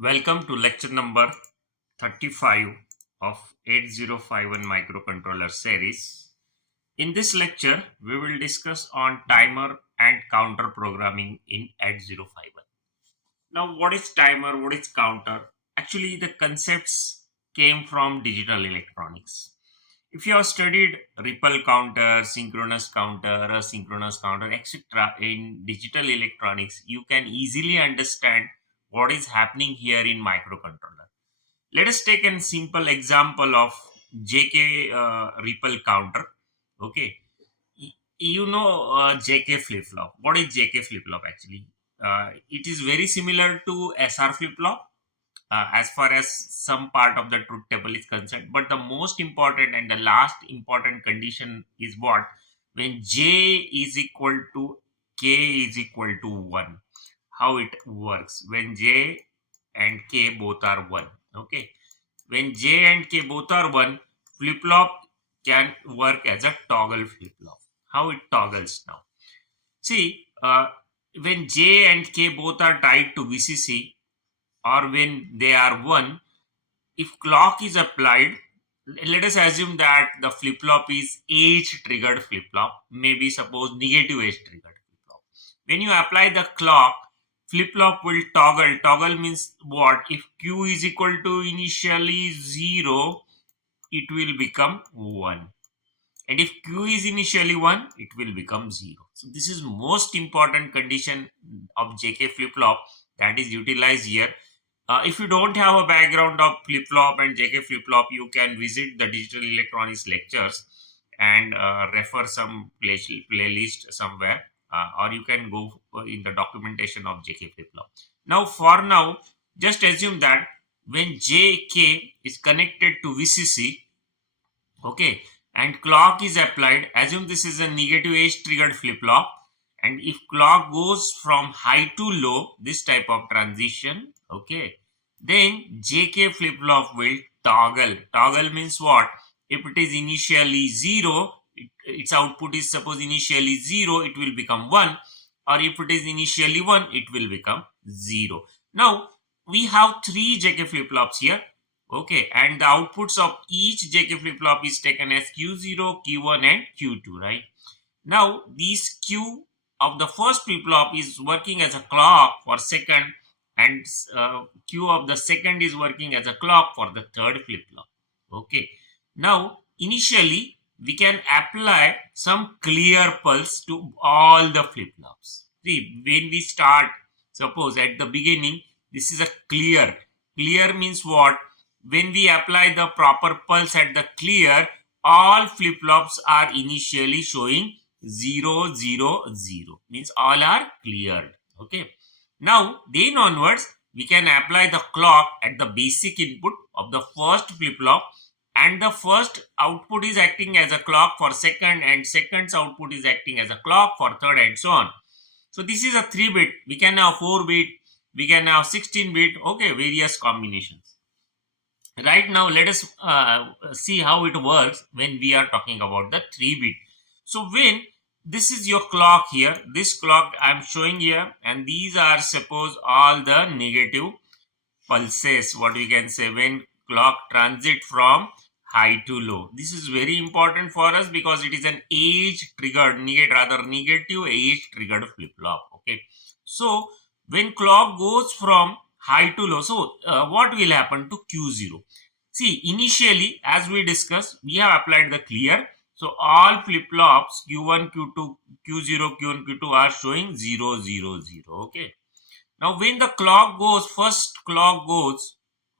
Welcome to lecture number 35 of 8051 microcontroller series. In this lecture, we will discuss on timer and counter programming in 8051. Now, what is timer? What is counter? Actually, the concepts came from digital electronics. If you have studied ripple counter, synchronous counter, asynchronous counter, etc. in digital electronics, you can easily understand what is happening here in microcontroller. Let us take a simple example of JK ripple counter. Okay, you know JK flip flop. What is JK flip flop actually? It is very similar to SR flip flop as far as some part of the truth table is concerned. But the most important and the last important condition is what? When J is equal to K is equal to 1. How it works? When J and K both are 1. Okay. When J and K both are 1, flip flop can work as a toggle flip flop. How it toggles now? See, when J and K both are tied to VCC, or when they are 1, if clock is applied, let us assume that the flip flop is age triggered flip flop, maybe suppose negative age triggered flip flop. When you apply the clock, flip flop will toggle. Toggle means what? If Q is equal to initially 0, it will become 1. And if Q is initially 1, it will become 0. So this is most important condition of JK flip flop that is utilized here. If you don't have a background of flip flop and JK flip flop, you can visit the digital electronics lectures and refer some playlist somewhere, or you can go in the documentation of JK flip flop. Now, for now, just assume that when JK is connected to VCC, okay, and clock is applied, assume this is a negative age triggered flip flop, and if clock goes from high to low, this type of transition, okay, then JK flip flop will toggle. Toggle means what? If it is initially 0, its output is suppose initially 0, it will become 1, or if it is initially 1, it will become 0. Now we have 3 JK flip flops here. Okay, and the outputs of each JK flip flop is taken as Q0, Q1 and Q2, right? Now, this Q of the first flip flop is working as a clock for second, and Q of the second is working as a clock for the third flip flop. Okay, now initially we can apply some clear pulse to all the flip flops. See, when we start, suppose at the beginning, this is a clear. Clear means what? When we apply the proper pulse at the clear, all flip flops are initially showing 0, 0, 0. Means all are cleared. Okay. Now, then onwards, we can apply the clock at the basic input of the first flip flop, and the first output is acting as a clock for second, and second's output is acting as a clock for third, and so on. So this is a 3-bit. We can have 4-bit. We can have 16-bit. Okay, various combinations. Right now, let us see how it works when we are talking about the 3-bit. So when this is your clock here, this clock I am showing here, and these are suppose all the negative pulses, what we can say, when clock transit from high to low. This is very important for us because it is an age triggered, negative age triggered flip flop. Okay, so when clock goes from high to low, so what will happen to Q0? See, initially as we discussed, we have applied the clear. So all flip flops Q1, Q2, Q0, Q1, Q2 are showing 0, 0, 0. Okay. Now when the clock goes, first clock goes,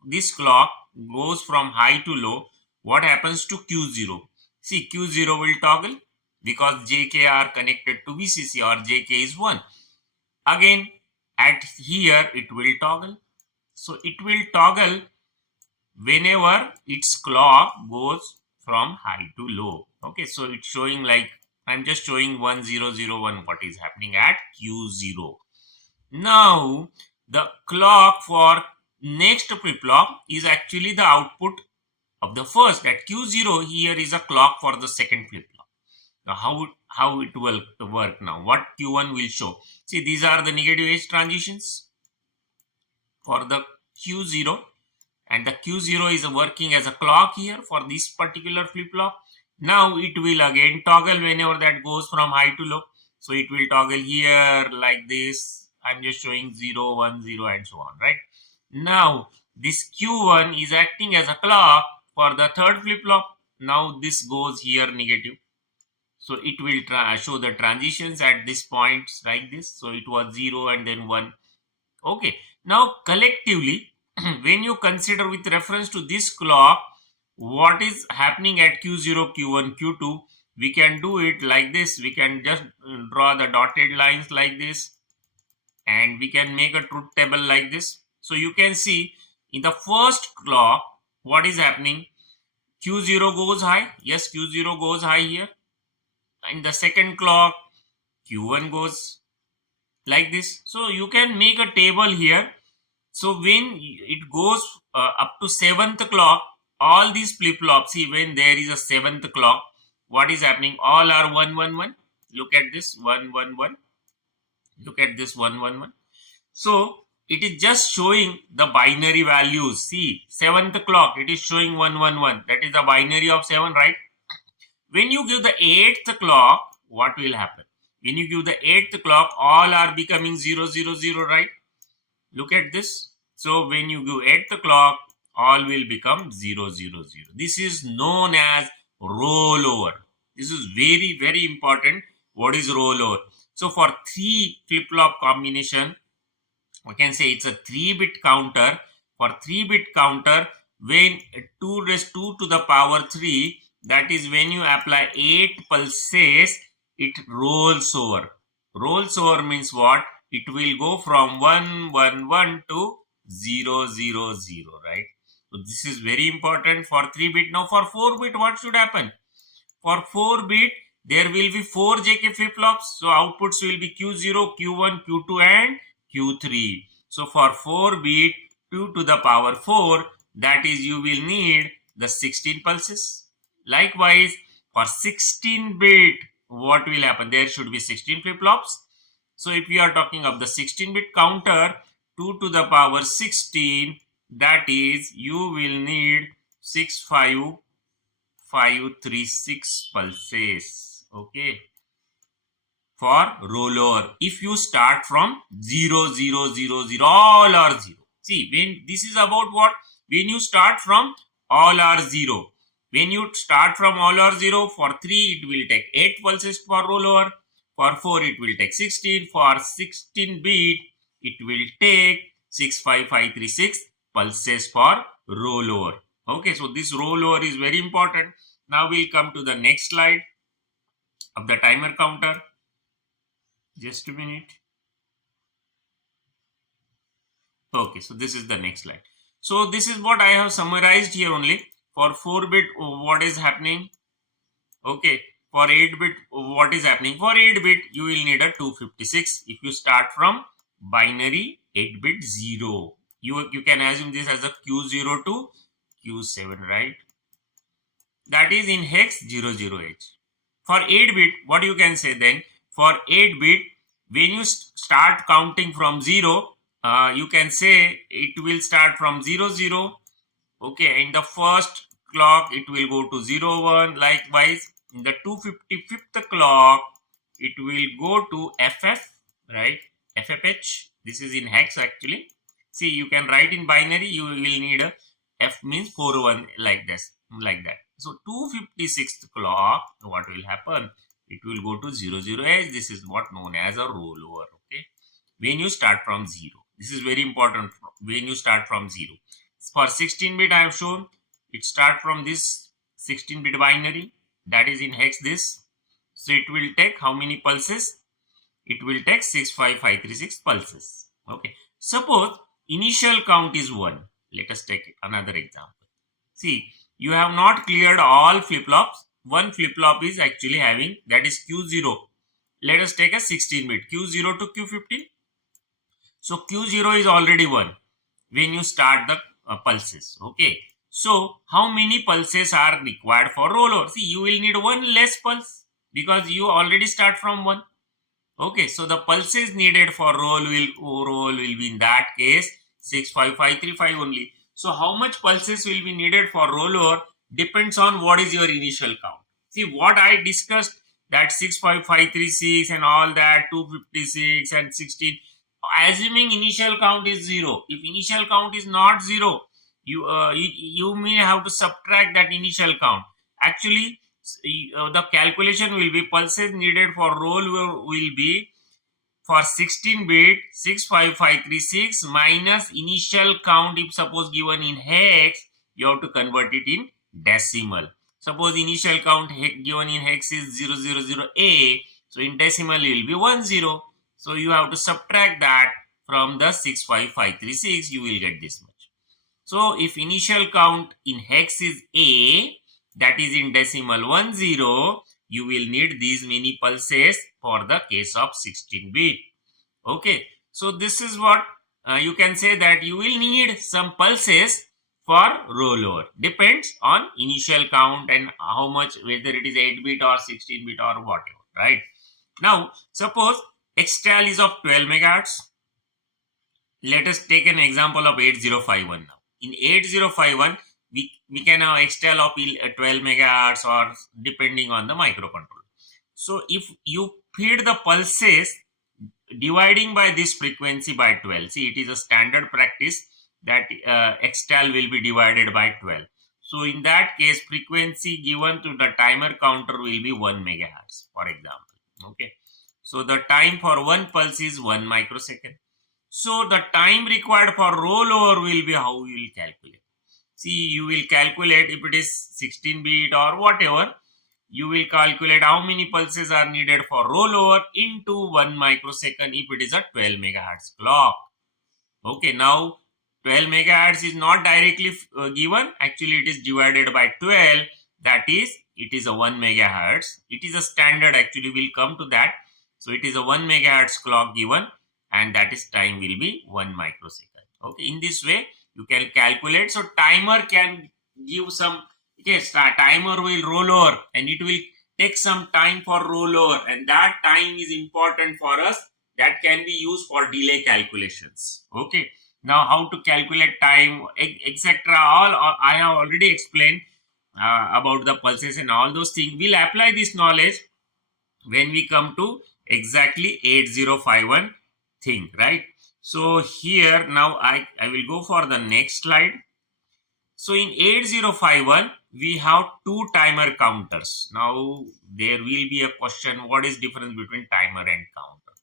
this clock goes from high to low, what happens to Q0? See, Q0 will toggle because JK are connected to VCC, or JK is 1. Again, at here it will toggle. So it will toggle whenever its clock goes from high to low. Okay, so it's showing like, I'm just showing 1001 what is happening at Q0. Now the clock for next flip flop is actually the output of the first. At Q0 here is a clock for the second flip flop. Now how it will work now? What Q1 will show? See, these are the negative age transitions for the Q0, and the Q0 is working as a clock here for this particular flip-flop. Now it will again toggle whenever that goes from high to low. So it will toggle here like this. I'm just showing 0, 1, 0 and so on, right? Now this Q1 is acting as a clock for the third flip-flop. Now this goes here negative. So it will show the transitions at this point like this. So it was 0 and then 1. Okay. Now collectively, when you consider with reference to this clock, what is happening at Q0, Q1, Q2, we can do it like this. We can just draw the dotted lines like this, and we can make a truth table like this. So you can see in the first clock, what is happening? Q0 goes high. Yes, Q0 goes high here. In the second clock, Q1 goes like this. So you can make a table here. So when it goes up to 7th clock, all these flip-flops, see when there is a 7th clock, what is happening? All are 1, 1, 1. Look at this 1, 1, 1. Look at this 1, 1, 1. So it is just showing the binary values. See, 7th clock, it is showing 1, 1, 1. That is the binary of 7, right? When you give the 8th clock, what will happen? When you give the 8th clock, all are becoming 0, 0, 0, right? Look at this. So when you give 8th clock, all will become 0, 0, 0. This is known as rollover. This is very, very important. What is rollover? So for 3 flip-flop combination, we can say it's a 3-bit counter. For 3-bit counter, when 2 raised to the power 3, that is when you apply 8 pulses, it rolls over. Rolls over means what? It will go from 1, 1, 1 to 0, 0, 0, right? So this is very important for 3-bit. Now for 4-bit, what should happen? For 4-bit, there will be 4 JK flip-flops. So outputs will be Q0, Q1, Q2 and Q3. So for 4-bit, 2 to the power 4, that is you will need the 16 pulses. Likewise, for 16-bit, what will happen? There should be 16 flip-flops. So if we are talking of the 16-bit counter, 2 to the power 16, that is you will need 65536 pulses. Okay. For rollover, if you start from 0, 0, 0, 0, all are 0. See, when this is about what? When you start from all are 0. When you start from all are 0, for 3 it will take 8 pulses for rollover. For 4 it will take 16. For 16-bit it will take 65536 pulses for rollover. Okay, so this rollover is very important. Now we'll come to the next slide of the timer counter. Just a minute. Okay, so this is the next slide. So this is what I have summarized here only. For 4-bit, what is happening? Okay, for 8-bit, what is happening? For 8-bit, you will need a 256. If you start from binary 8-bit 0, you can assume this as a Q0 to Q7, right? That is in hex 00H. For 8-bit, what you can say then? For 8-bit, when you start counting from 0, you can say it will start from 0, 0. Okay, in the first clock, it will go to 0, 1. Likewise, in the 255th clock, it will go to FF, right? FFH. This is in hex actually. See, you can write in binary, you will need a F means 4, 1 like this, like that. So 256th clock, what will happen? It will go to 00H. This is what known as a rollover. Okay, when you start from 0, this is very important. When you start from 0, for 16-bit, I have shown it start from this 16-bit binary that is in hex this. So it will take how many pulses? It will take 65536 pulses. Okay, suppose initial count is 1. Let us take another example. See, you have not cleared all flip-flops. One flip-flop is actually having, that is Q0. Let us take a 16-bit, Q0 to Q15. So Q0 is already 1 when you start the pulses. Okay, so how many pulses are required for rollover? See, you will need one less pulse because you already start from 1. Okay, so the pulses needed for roll will be in that case 65535 only. So how much pulses will be needed for rollover depends on what is your initial count. See what I discussed, that 65536 and all that, 256 and 16, assuming initial count is 0. If initial count is not 0, you may have to subtract that initial count. Actually, the calculation will be pulses needed for rollover will be for 16 bit 65536 minus initial count. If suppose given in hex, you have to convert it in decimal. Suppose initial count given in hex is 000A, so in decimal it will be 10. So you have to subtract that from the 65536, you will get this much. So if initial count in hex is A, that is in decimal 10, you will need these many pulses for the case of 16 bit. Okay, so this is what you can say, that you will need some pulses for rollover. Depends on initial count and how much, whether it is 8 bit or 16 bit or whatever, right? Now, suppose extal is of 12 megahertz. Let us take an example of 8051 now. In 8051, we can have extal of 12 megahertz or depending on the microcontroller. So if you feed the pulses dividing by this frequency by 12, see, it is a standard practice that extal will be divided by 12. So in that case, frequency given to the timer counter will be 1 megahertz, for example. Okay, so the time for one pulse is 1 microsecond. So the time required for rollover will be, how you will calculate. See, you will calculate if it is 16 bit or whatever, you will calculate how many pulses are needed for rollover into 1 microsecond if it is a 12 megahertz clock. Okay, now 12 megahertz is not directly given. Actually, it is divided by 12. That is, it is a 1 megahertz. It is a standard, actually, we'll come to that. So it is a 1 megahertz clock given, and that is time will be 1 microsecond. Okay, in this way you can calculate. So timer can give some, okay, timer will roll over and it will take some time for rollover, and that time is important for us. That can be used for delay calculations. Okay, now how to calculate time, etc. All I have already explained about the pulses and all those things. We'll apply this knowledge when we come to exactly 8051 thing, right? So here now I will go for the next slide. So in 8051 we have two timer counters. Now there will be a question, what is difference between timer and counter?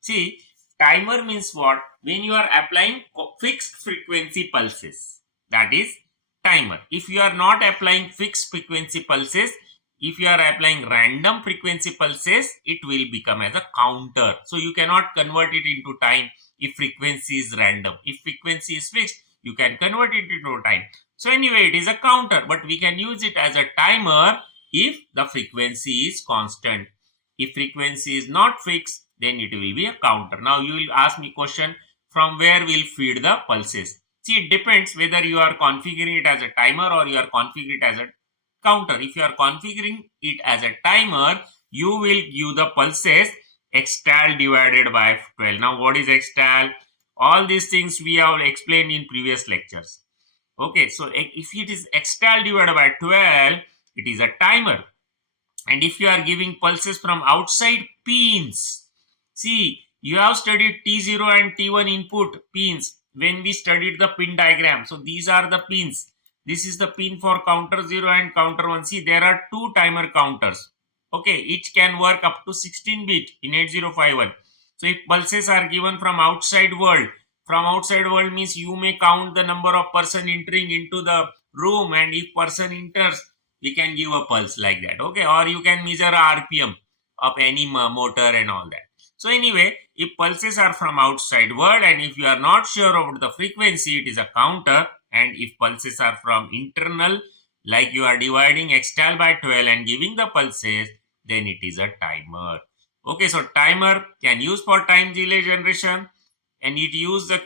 See, timer means what? When you are applying fixed frequency pulses, that is timer. If you are not applying fixed frequency pulses, if you are applying random frequency pulses, it will become as a counter. So you cannot convert it into time if frequency is random. If frequency is fixed, you can convert it into time. So anyway, it is a counter, but we can use it as a timer if the frequency is constant. If frequency is not fixed, then it will be a counter. Now you will ask me question, from where will feed the pulses? See, it depends whether you are configuring it as a timer or you are configuring it as a counter. If you are configuring it as a timer, you will give the pulses extal divided by 12. Now what is extal? All these things we have explained in previous lectures. Okay, so if it is extal divided by 12, it is a timer. And if you are giving pulses from outside pins, see, you have studied T0 and T1 input pins when we studied the pin diagram. So these are the pins. This is the pin for counter 0 and counter 1. See, there are two timer counters. Okay, each can work up to 16 bit in 8051. So if pulses are given from outside world means you may count the number of person entering into the room, and if person enters, we can give a pulse like that. Okay, or you can measure RPM of any motor and all that. So anyway, if pulses are from outside world and if you are not sure about the frequency, it is a counter. And if pulses are from internal, like you are dividing extal by 12 and giving the pulses, then it is a timer. Okay, so timer can use for time delay generation and it use the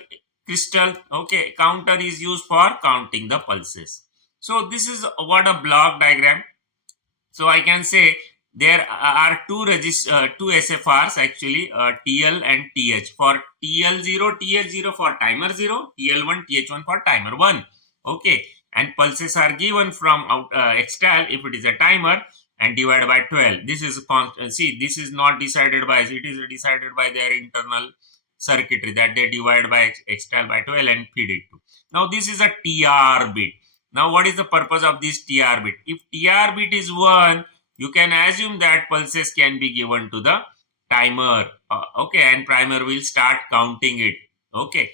crystal. Okay, counter is used for counting the pulses. So this is what a block diagram. So I can say there are two SFRs actually, TL and TH. For TL0, TH0 for timer 0, TL1, TH1 for timer 1. Okay, and pulses are given from extal if it is a timer and divided by 12. This is see, this is not decided by us, it is decided by their internal circuitry that they divide by extal by 12 and feed it to. Now this is a TR bit. Now what is the purpose of this TR bit? If TR bit is 1, you can assume that pulses can be given to the timer, okay, and timer will start counting it. Okay,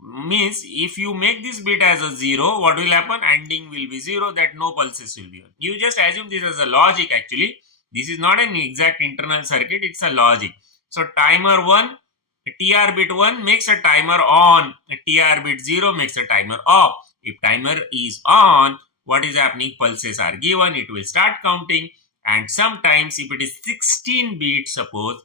means if you make this bit as a 0, what will happen? Ending will be 0, that no pulses will be on. You just assume this as a logic. Actually, this is not an exact internal circuit, it's a logic. So timer 1, TR bit 1 makes a timer on, TR bit 0 makes a timer off. If timer is on, what is happening? Pulses are given, it will start counting. And sometimes if it is 16 bits, suppose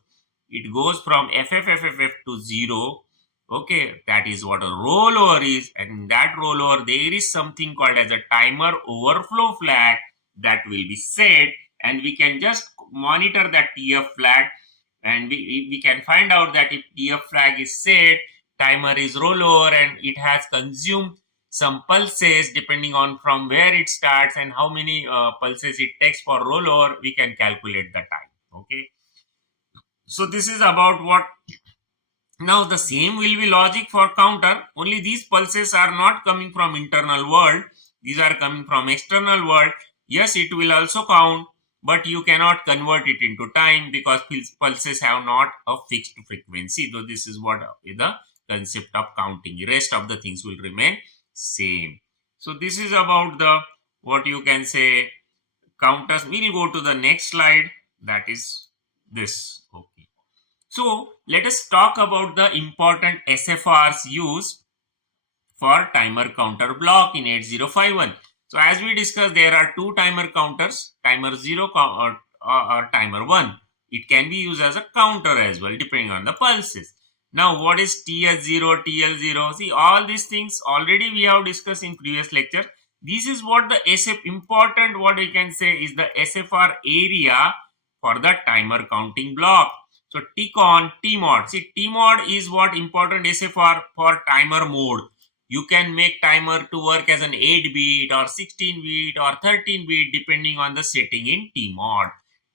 it goes from FFFFF to 0. Okay, that is what a rollover is, and in that rollover there is something called as a timer overflow flag that will be set, and we can just monitor that TF flag, and we can find out that if TF flag is set, timer is rollover and it has consumed some pulses. Depending on from where it starts and how many pulses it takes for rollover, we can calculate the time. Okay, so this is about what. Now the same will be logic for counter, only these pulses are not coming from internal world, these are coming from external world. Yes, it will also count, but you cannot convert it into time because pulses have not a fixed frequency. Though this is what is the concept of counting. Rest of the things will remain same. So this is about the, what you can say, counters. We will go to the next slide, that is this. Okay. So let us talk about the important SFRs used for timer counter block in 8051. So as we discussed, there are two timer counters, timer 0 or timer 1. It can be used as a counter as well depending on the pulses. Now what is TH0, TL0? See, all these things already we have discussed in previous lecture. This is what the SF important, what we can say is the SFR area for the timer counting block. So TCON, TMOD. See, TMOD is what important SFR for timer mode. You can make timer to work as an 8-bit or 16-bit or 13-bit depending on the setting in TMOD.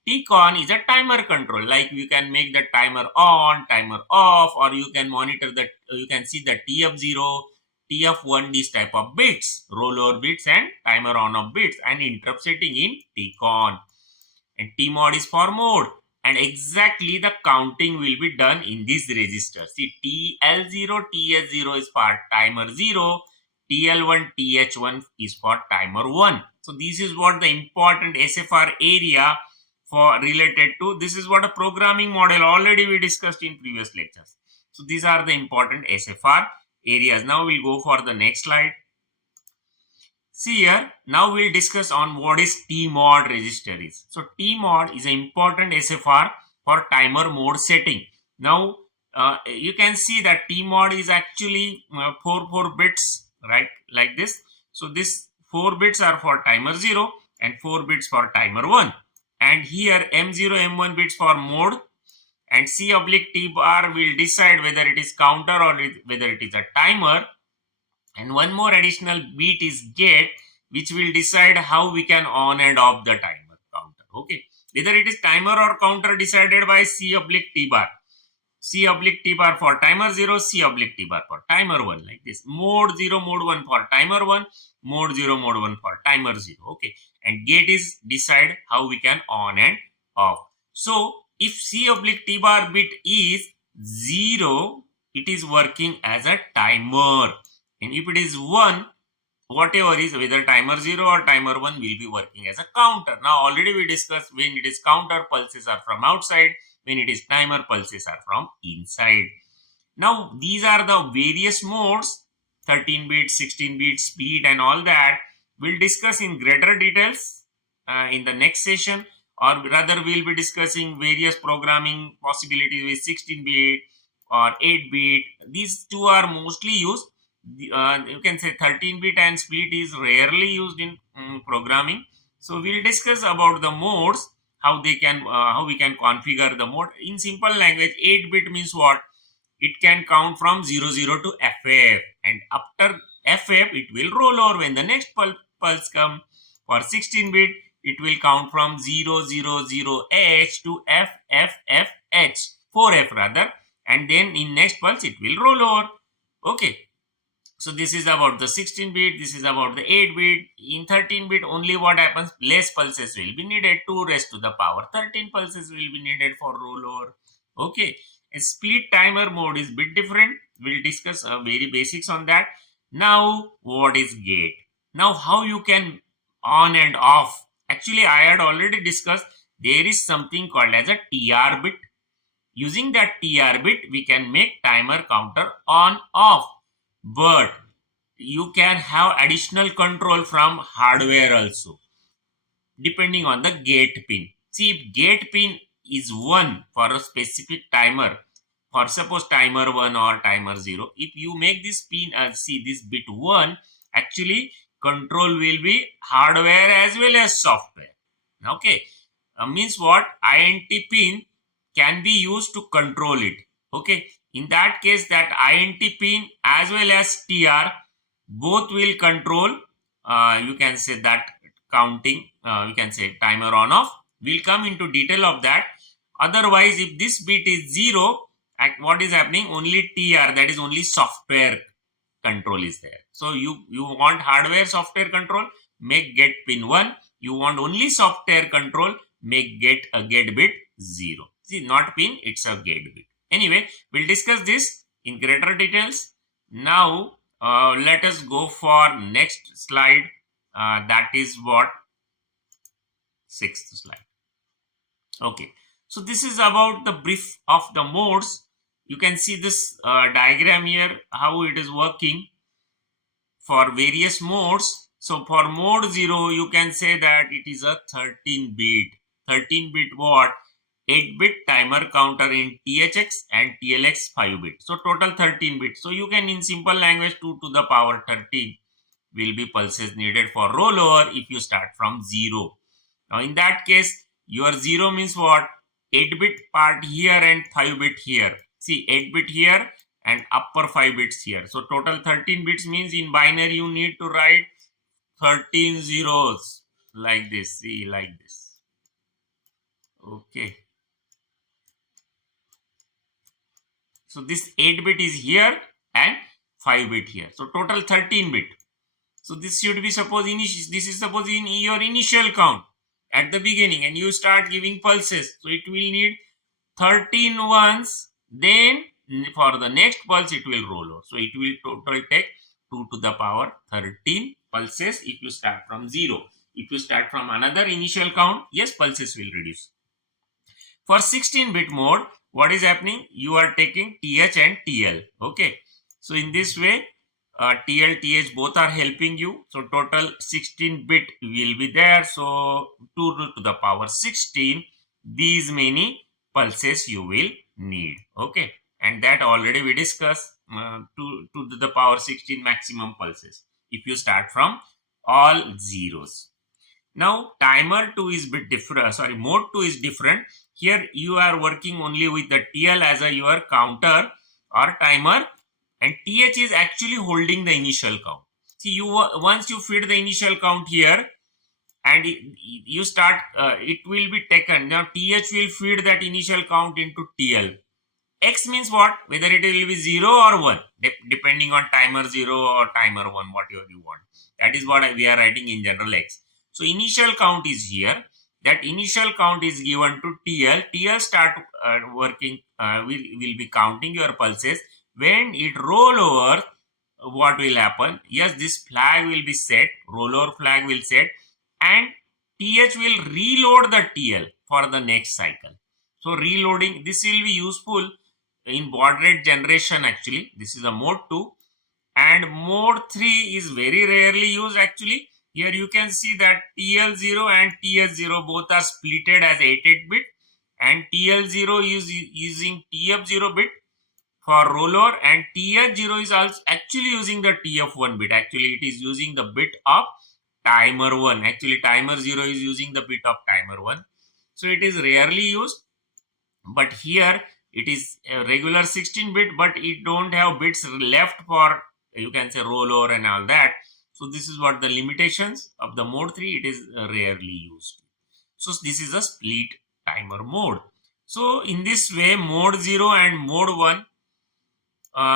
TCON is a timer control, like you can make the timer on, timer off, or you can monitor that, you can see the TF0, TF1, these type of bits, rollover bits and timer on off bits, and interrupt setting in TCON. And TMOD is for mode. And exactly the counting will be done in this register. See, TL0, TH0 is for timer 0, TL1, TH1 is for timer 1. So this is what the important SFR area for related to. This is what a programming model already we discussed in previous lectures. So these are the important SFR areas. Now we'll go for the next slide. See here, now we'll discuss on what is TMOD register is. So TMOD is an important SFR for timer mode setting. Now you can see that TMOD is actually 4 bits, right, like this. So this 4 bits are for timer 0 and 4 bits for timer 1. And here M0, M1 bits for mode, and C/T bar will decide whether it is counter or whether it is a timer. And one more additional bit is gate, which will decide how we can on and off the timer counter. Okay, whether it is timer or counter decided by C/T bar. C/T bar for timer 0, C/T bar for timer 1, like this. Mode 0, mode 1 for timer 1, mode 0, mode 1 for timer 0. Okay, and gate is decide how we can on and off. So if C/T bar bit is 0, it is working as a timer. And if it is 1, whatever is, whether timer 0 or timer 1 will be working as a counter. Now already we discussed, when it is counter, pulses are from outside. When it is timer, pulses are from inside. Now these are the various modes, 13-bit, 16-bit, speed and all that. We'll discuss in greater details in the next session, or rather we'll be discussing various programming possibilities with 16-bit or 8-bit. These two are mostly used. You can say 13-bit and split is rarely used in programming. So we'll discuss about the modes, how we can configure the mode. In simple language, 8-bit means what? It can count from 00 to FF, and after FF it will roll over. When the next pulse come for 16-bit, it will count from 000H to FFFH, 4F rather, and then in next pulse it will roll over. Okay, so this is about the 16-bit, this is about the 8-bit. In 13-bit only what happens? Less pulses will be needed, 2 raised to the power 13 pulses will be needed for rollover. Okay, a split timer mode is bit different. We'll discuss very basics on that. Now, what is gate? Now, how you can on and off? Actually, I had already discussed there is something called as a TR bit. Using that TR bit, we can make timer counter on off. But you can have additional control from hardware also, depending on the gate pin. See, if gate pin is 1 for a specific timer, for suppose timer 1 or timer 0, if you make this pin see this bit 1, actually control will be hardware as well as software. Okay, means what? INT pin can be used to control it. Okay, in that case, that INT pin as well as TR both will control, you can say that counting, you can say timer on off. We'll come into detail of that. Otherwise, if this bit is 0, what is happening? Only TR, that is only software control is there. So you want hardware software control, make get pin 1. You want only software control, make get bit 0. See, not pin, it's a gate bit. Anyway, we'll discuss this in greater details. Now, let us go for next slide. That is what? 6th slide. Okay. So, this is about the brief of the modes. You can see this diagram here, how it is working for various modes. So, for mode 0, you can say that it is a 13-bit. 13-bit what? 8-bit timer counter in THX and TLX 5-bit. So total 13-bit. So you can, in simple language, 2 to the power 13 will be pulses needed for rollover if you start from 0. Now in that case, your 0 means what? 8-bit part here and 5-bit here. See, 8-bit here and upper 5 bits here. So total 13 bits means in binary you need to write 13 zeros like this. See, like this. Okay. So this 8-bit is here and 5-bit here. So total 13-bit. So this should be suppose this is suppose in your initial count at the beginning, and you start giving pulses. So it will need 13 ones. Then for the next pulse it will roll over. So it will total take 2 to the power 13 pulses if you start from 0. If you start from another initial count, yes, pulses will reduce. For 16-bit mode, what is happening? You are taking TH and TL. Okay. So in this way, TL, TH both are helping you. So total 16-bit will be there. So 2 to the power 16, these many pulses you will need. Okay. And that already we discussed, 2 to the power 16 maximum pulses if you start from all zeros. Now timer 2 is bit different. Sorry, mode 2 is different. Here you are working only with the TL as a your counter or timer, and TH is actually holding the initial count. See, once you feed the initial count here and you start, it will be taken. Now TH will feed that initial count into TL. X means what? Whether it will be 0 or 1, depending on timer 0 or timer 1, whatever you want. That is what we are writing in general X. So initial count is here. That initial count is given to TL. TL start working, will be counting your pulses. When it roll over, what will happen? Yes, this flag will be set, rollover flag will set, and TH will reload the TL for the next cycle. So reloading, this will be useful in baud rate generation actually. This is a mode 2, and mode 3 is very rarely used actually. Here you can see that TL0 and TH0 both are splitted as 8-bit, and TL0 is using TF0 bit for rollover, and TH0 is also actually using the TF1 bit. Actually it is using the bit of timer 1. Actually timer 0 is using the bit of timer 1. So it is rarely used, but here it is a regular 16-bit, but it don't have bits left for, you can say, rollover and all that. So this is what the limitations of the mode 3. It is rarely used. So this is a split timer mode. So in this way, mode 0 and mode 1,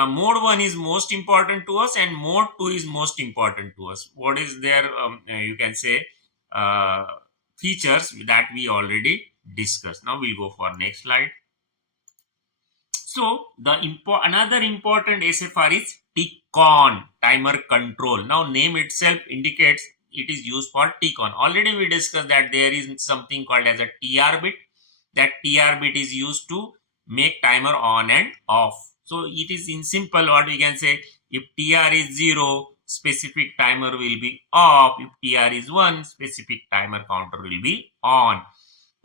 mode 1 is most important to us and mode 2 is most important to us. What is their you can say uh, features that we already discussed. Now we'll go for next slide. So the another important SFR is TCON, timer control. Now name itself indicates it is used for TCON. Already we discussed that there is something called as a TR bit. That TR bit is used to make timer on and off. So it is in simple what we can say, if TR is 0, specific timer will be off. If TR is 1, specific timer counter will be on.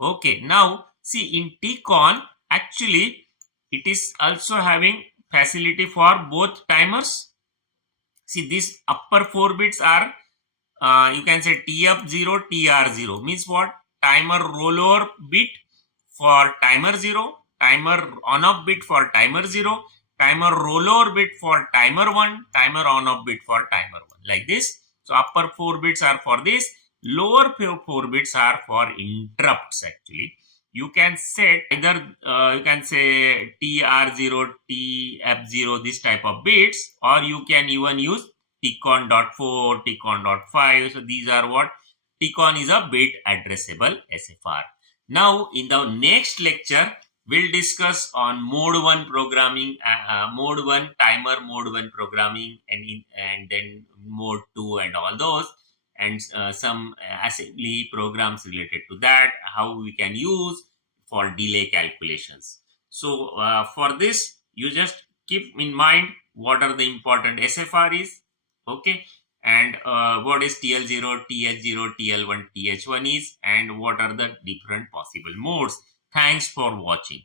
Okay, now see in TCON actually it is also having facility for both timers. See, these upper 4 bits are you can say TF0, TR0 means what? Timer rollover bit for timer 0, timer on off bit for timer 0, timer rollover bit for timer 1, timer on off bit for timer 1, like this. So upper 4 bits are for this, lower 4 bits are for interrupts. Actually you can set either you can say TR0, TF0, this type of bits, or you can even use TCON.4, TCON.5. So these are what? TCON is a bit addressable SFR. Now in the next lecture we'll discuss on mode 1 programming, mode 1 timer, mode 1 programming, and then mode 2 and all those, and some assembly programs related to that, how we can use for delay calculations. So for this you just keep in mind what are the important SFR is, okay, and what is TL0, TH0, TL1, TH1 is, and what are the different possible modes. Thanks for watching.